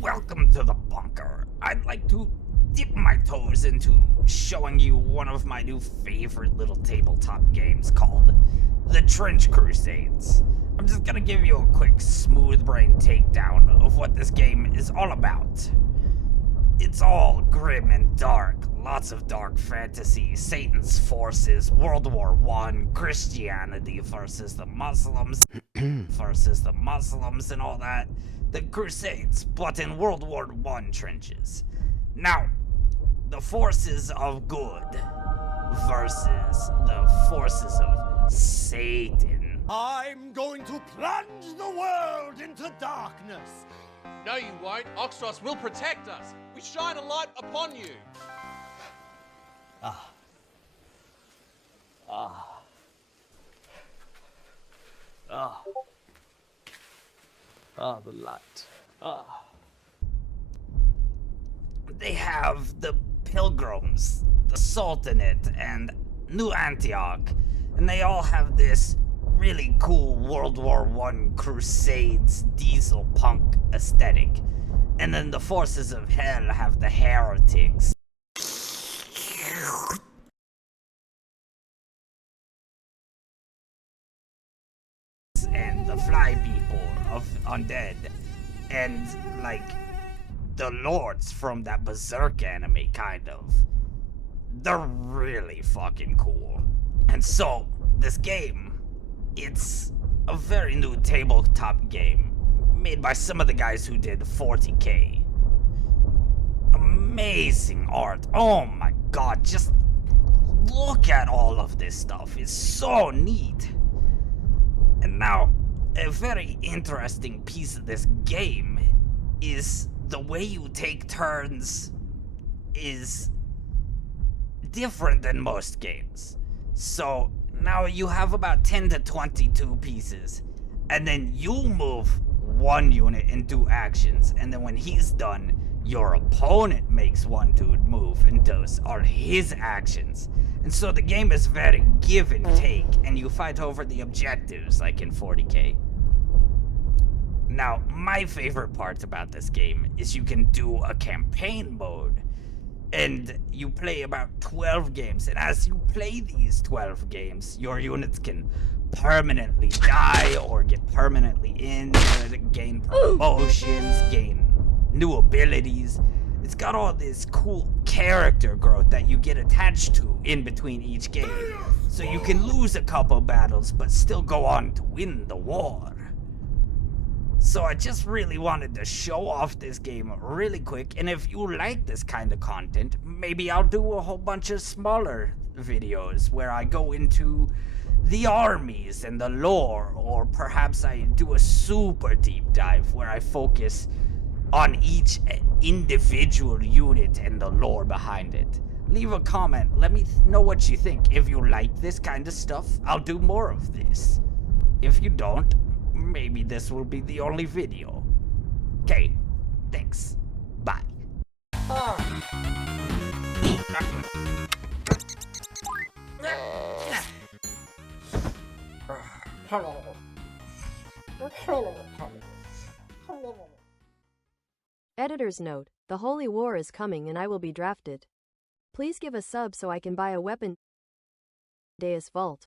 Welcome to the bunker. I'd like to dip my toes into showing you one of my new favorite little tabletop games called the Trench Crusades. I'm just gonna give you a quick smooth brain takedown of what this game is all about. It's all grim and dark, lots of dark fantasy, Satan's forces, World War I, Christianity versus the Muslims, and all that. The Crusades, but in World War I trenches. Now, the forces of good versus the forces of Satan. I'm going to plunge the world into darkness. No, you won't. Oxros will protect us. We shine a light upon you. The light. They have the Pilgrims, the Sultanate, and New Antioch, and they all have this really cool World War I Crusades diesel punk aesthetic. And then the forces of hell have the heretics. And the fly people of undead. And like the lords from that Berserk anime, kind of. They're really fucking cool. And so, this game, it's a very new tabletop game made by some of the guys who did 40K. Amazing art. Oh my god, just look at all of this stuff. It's so neat. And now, a very interesting piece of this game is the way you take turns is different than most games. So now you have about 10 to 22 pieces, and then you move one unit and do actions, and then when he's done, your opponent makes one dude move and does all his actions. And so the game is very give and take, and you fight over the objectives like in 40K. Now, my favorite part about this game is you can do a campaign mode, and you play about 12 games, and as you play these 12 games, your units can permanently die or get permanently injured, gain promotions, gain new abilities. It's got all this cool character growth that you get attached to in between each game, so you can lose a couple battles but still go on to win the war. So I just really wanted to show off this game really quick, and if you like this kind of content, maybe I'll do a whole bunch of smaller videos where I go into the armies and the lore, or perhaps I do a super deep dive where I focus on each individual unit and the lore behind it. Leave a comment, let me know what you think. If you like this kind of stuff, I'll do more of this. If you don't, maybe this will be the only video. Okay, thanks. Bye. Editor's note: the Holy War is coming and I will be drafted. Please give a sub so I can buy a weapon. Deus Vault.